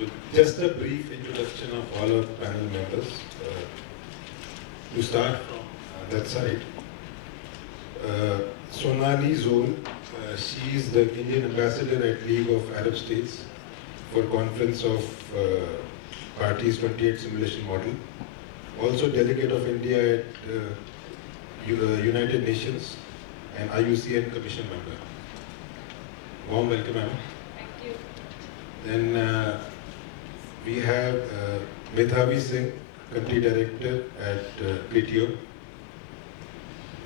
So just a brief introduction of all our panel members. To start from that side, Sonali Zol, she is the Indian ambassador at League of Arab States for Conference of Parties 28 Simulation Model. Also delegate of India at United Nations and IUCN Commission member. Warm welcome, ma'am. Thank you. Then we have Medhavi Singh, Country Director at PTO.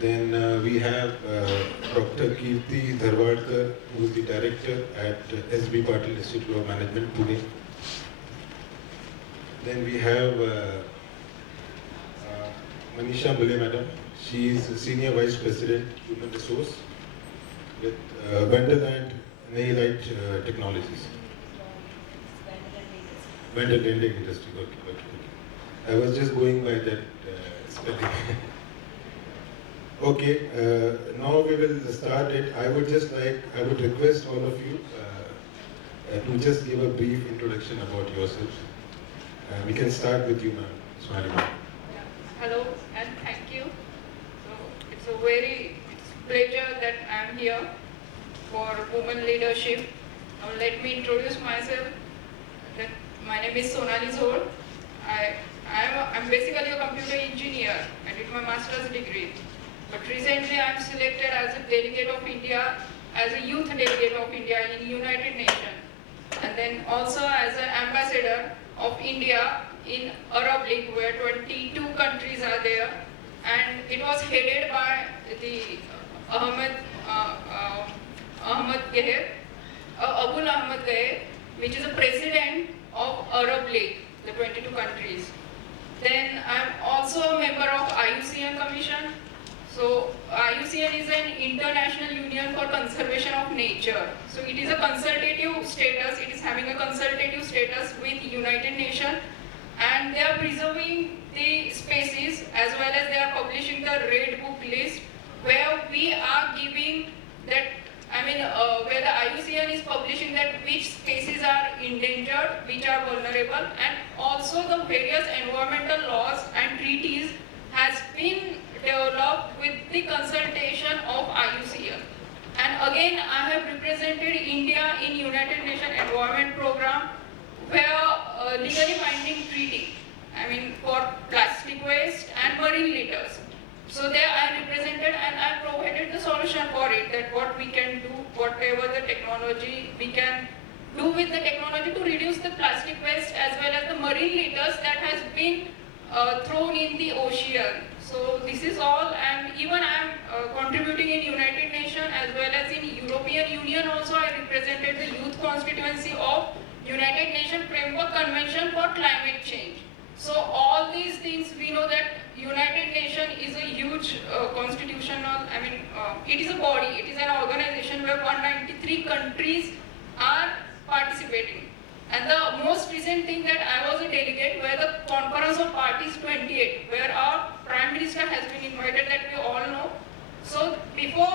Then we have Dr. Kirti Dharwadkar, who is the Director at SB Patil Institute of Management, Pune. Then we have Manisha Bhule, Madam. She is Senior Vice President, Human Resource with Vanderland Nailite Technologies. Vendor lending industry, okay. I was just going by that spelling. Okay, now we will start it. I would request all of you to just give a brief introduction about yourselves. We can start with you, ma'am. Swati, ma'am. Hello and thank you. So it's a pleasure that I'm here for women leadership. Now let me introduce myself. My name is Sonali Zol. I'm basically a computer engineer. I did my master's degree. But recently I'm selected as a delegate of India, as a youth delegate of India in United Nations. And then also as an ambassador of India in Arab League, where 22 countries are there. And it was headed by the Abul Ahmed Gair, which is the president of Arab League, the 22 countries. Then I'm also a member of IUCN Commission. So IUCN is an international union for conservation of nature. So it is a consultative status. It is having a consultative status with United Nations, and they are preserving the species as well as they are publishing the Red Book list, where we are giving that. Where the IUCN is publishing that which species are endangered, which are vulnerable, and also the various environmental laws and treaties has been developed with the consultation of IUCN. And again, I have represented India in United Nations Environment Program, where legally binding treaty, for plastic waste and marine litters. So there I represented and I provided the solution for it, that what we can do, whatever the technology we can do with the technology to reduce the plastic waste as well as the marine litters that has been thrown in the ocean. So this is all, and even I am contributing in United Nations as well as in European Union also. I represented the youth constituency of United Nations Framework Convention for Climate Change. So all these things, we know that United Nations is a huge constitutional, it is a body, it is an organization where 193 countries are participating. And the most recent thing that I was a delegate where the Conference of Parties 28, where our Prime Minister has been invited, that we all know. So before,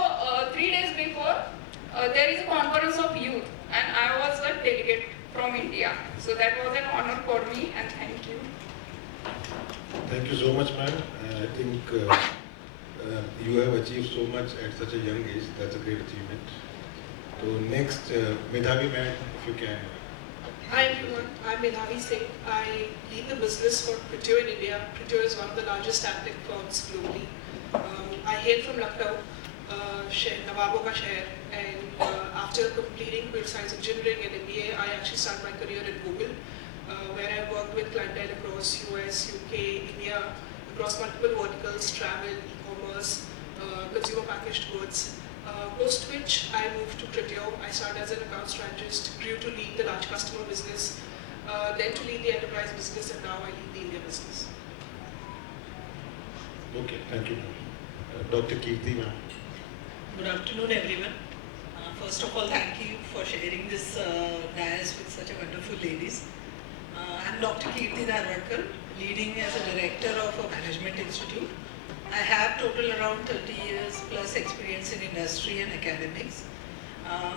3 days before, there is a Conference of Youth, and I was a delegate from India. So that was an honor for me, and thank you. Thank you so much, ma'am. I think you have achieved so much at such a young age. That's a great achievement. So next, Medhavi ma'am, if you can. Hi everyone, I'm Medhavi Singh. I lead the business for Pritio in India. Pritio is one of the largest tech firms globally. I hail from Lucknow, Nawabo ka Sheher, and after completing computer science engineering and MBA, I actually started my career at Google, where I worked with clientele across US, UK, India, across multiple verticals, travel, e-commerce, consumer packaged goods. Post which I moved to Pritio. I started as an account strategist, grew to lead the large customer business, then to lead the enterprise business, and now I lead the India business. Okay, thank you. Dr. Kirti ma'am. Good afternoon, everyone. First of all, thank you for sharing this dais with such a wonderful ladies. I'm Dr. Kirti Dharwadkar, leading as a director of a management institute. I have total around 30 years plus experience in industry and academics.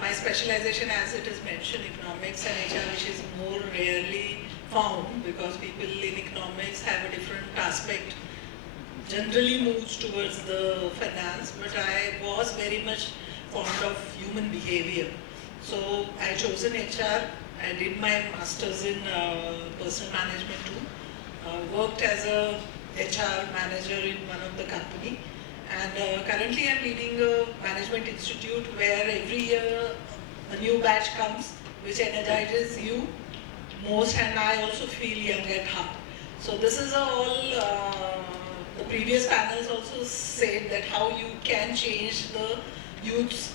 My specialization, as it is mentioned, economics and HR, which is more rarely found, because people in economics have a different aspect, generally moves towards the finance, but I was very much fond of human behavior. So I chose an HR. I did my master's in personal management too. Worked as a HR manager in one of the company, and currently I'm leading a management institute where every year a new batch comes, which energizes you most, and I also feel young at heart. So this is all. The previous panels also said that how you can change the youths,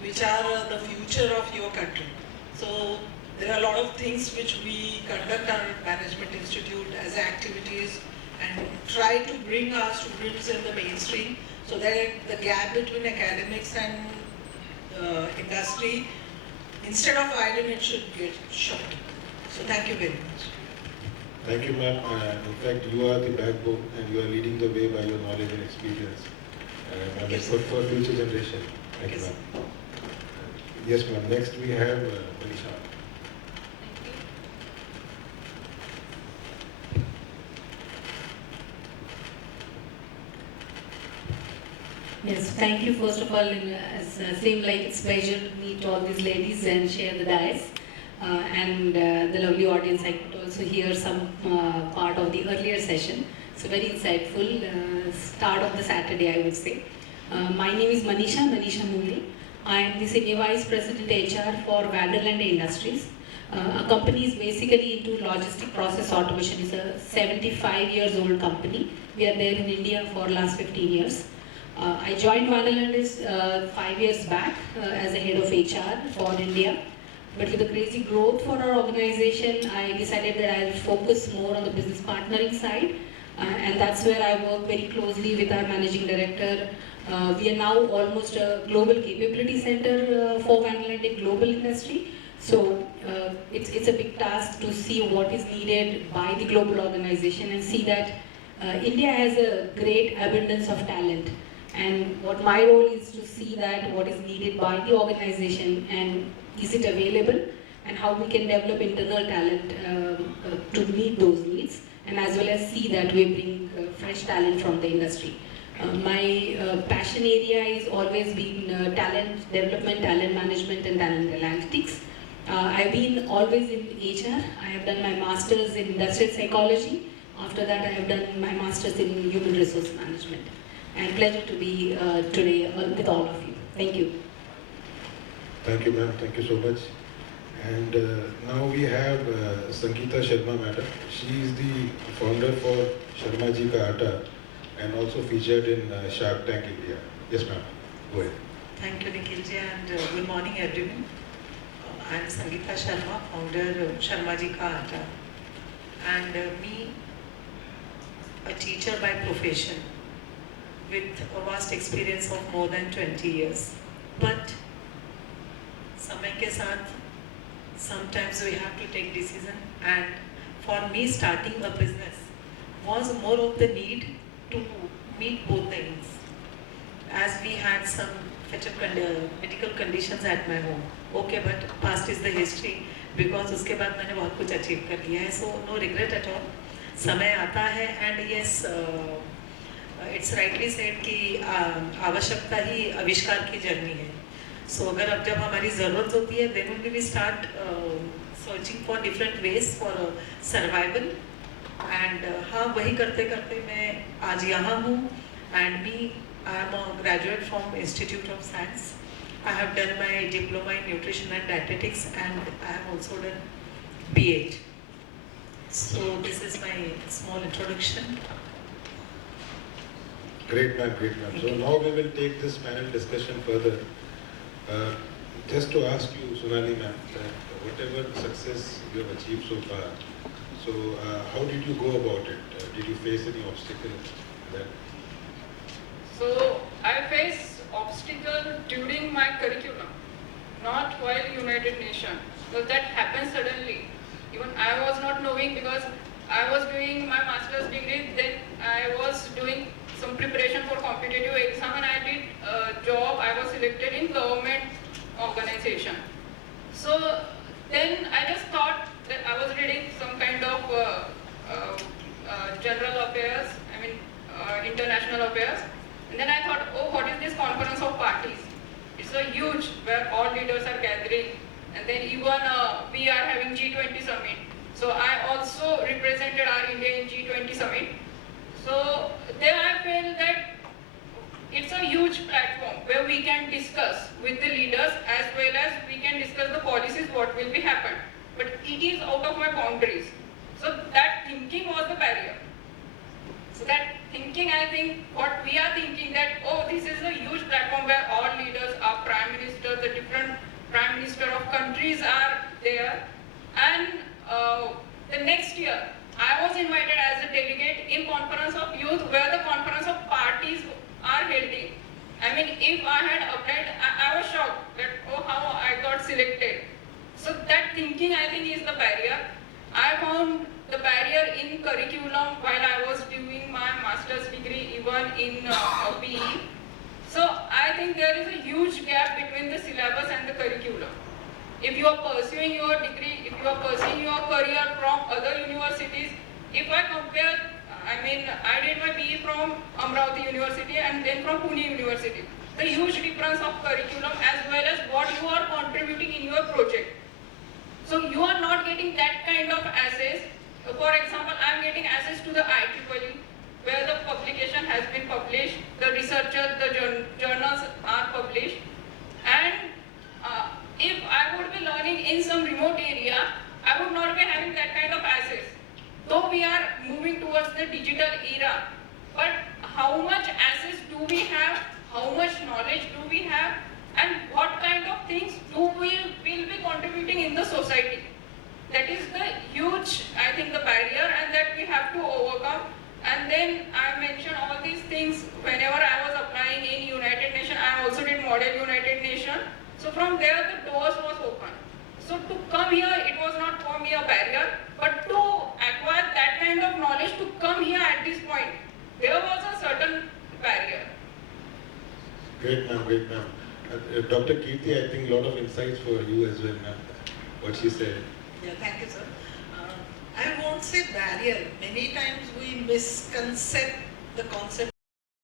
which are the future of your country. So there are a lot of things which we conduct our management institute as activities and try to bring our students in the mainstream so that the gap between academics and industry, instead of widen, it should get short. So thank you very much. Thank you, ma'am. In fact, you are the backbone and you are leading the way by your knowledge and experience. And it's good for future generation. Thank you, ma'am. Yes, ma'am. Next we have Manisha. Yes, thank you first of all. It seemed like it's a pleasure to meet all these ladies and share the dais. And the lovely audience, I could also hear some part of the earlier session. So very insightful start of the Saturday, I would say. My name is Manisha Mumri. I am the Senior Vice President HR for Vanderland Industries. A company is basically into logistic process automation. It's a 75 years old company. We are there in India for last 15 years. I joined Vanderland 5 years back as a head of HR for India. But with the crazy growth for our organization, I decided that I'll focus more on the business partnering side. And that's where I work very closely with our managing director. We are now almost a global capability center for Vanderland in global industry. So it's a big task to see what is needed by the global organization and see that India has a great abundance of talent. And what my role is to see that what is needed by the organization and is it available and how we can develop internal talent to meet those needs, and as well as see that we bring fresh talent from the industry. My passion area is always been talent development, talent management and talent analytics. I've been always in HR. I have done my master's in industrial psychology. After that I have done my master's in human resource management. And pleasure to be today with all of you. Thank you. Thank you, ma'am. Thank you so much. And now we have Sangeeta Sharma, madam. She is the founder for Sharma Ji Ka Aata and also featured in Shark Tank India. Yes, ma'am. Go ahead. Thank you, Nikhilji, and good morning, everyone. I am Sangeeta Sharma, founder of Sharma Ji Ka Aata, and me, a teacher by profession, with a vast experience of more than 20 years. But समय के साथ sometimes we have to take decision, and for me starting a business was more of the need to meet both the ends. As we had some medical conditions at my home. Okay, but past is the history, because उसके बाद मैंने बहुत कुछ achieve कर लिया है, so no regret at all. समय आता है, and yes, it's rightly said कि आवश्यकता ही आविष्कार की जर्नी है. So अगर अब जब हमारी ज़रूरत होती है, then only we start searching for different ways for survival. And हाँ, वही करते करते मैं आज यहाँ हूँ. And me, I am a graduate from Institute of Science. I have done my diploma in nutrition and dietetics, and I have also done BA. So this is my small introduction. Great, ma'am. Great, ma'am. So now we will take this panel discussion further. Just to ask you, Sonali ma'am, that whatever success you have achieved so far, so how did you go about it? Did you face any obstacles? So I faced obstacle during my curriculum, not while United Nations. So that happened suddenly. Even I was not knowing, because I was doing my master's degree, then I was doing some preparation for competitive exam, and I did a job. I was selected in government organization. So then I just thought that I was reading some kind G20 summit. So I also represented our India in G20 summit. So there I felt that it's a huge platform where we can discuss with the leaders as well as we can discuss the policies, what will be happen. But it is out of my boundaries. So that thinking was the barrier. So that thinking, I think, what we are thinking that, oh, this is a huge platform where all leaders, our prime minister, the different prime minister of countries are there. And the next year, I was invited as a delegate in Conference of Youth where the Conference of Parties are held in. I mean, if I had applied, I was shocked that, oh, how I got selected. So that thinking, I think, is the barrier. I found the barrier in curriculum while I was doing my master's degree even in PE. So I think there is a huge gap between the syllabus and the curriculum. If you are pursuing your degree, if you are pursuing your career from other universities, if I compare, I mean, I did my BE from Amravati University and then from Pune University. The huge difference of curriculum as well as what you are contributing in your project. So you are not getting that kind of access. For example, I am getting access to the IEEE where the publication has been published, the researchers, the journals are published. And if I would be learning in some remote area, I would not be having that kind of access. Though we are moving towards the digital era, but how much access do we have, how much knowledge do we have, and what kind of things will be contributing in the society. That is the huge, I think, the barrier, and that we have to overcome. And then I mentioned all these things whenever I was applying in United Nations. I also did Model United Nations. So from there the doors was open. So to come here, it was not for me a barrier, but to acquire that kind of knowledge, to come here at this point, there was a certain barrier. Great, ma'am, great, ma'am. Dr. Kirti, I think a lot of insights for you as well, ma'am, what she said. Yeah, thank you, sir. I won't say barrier. Many times we misconcept the concept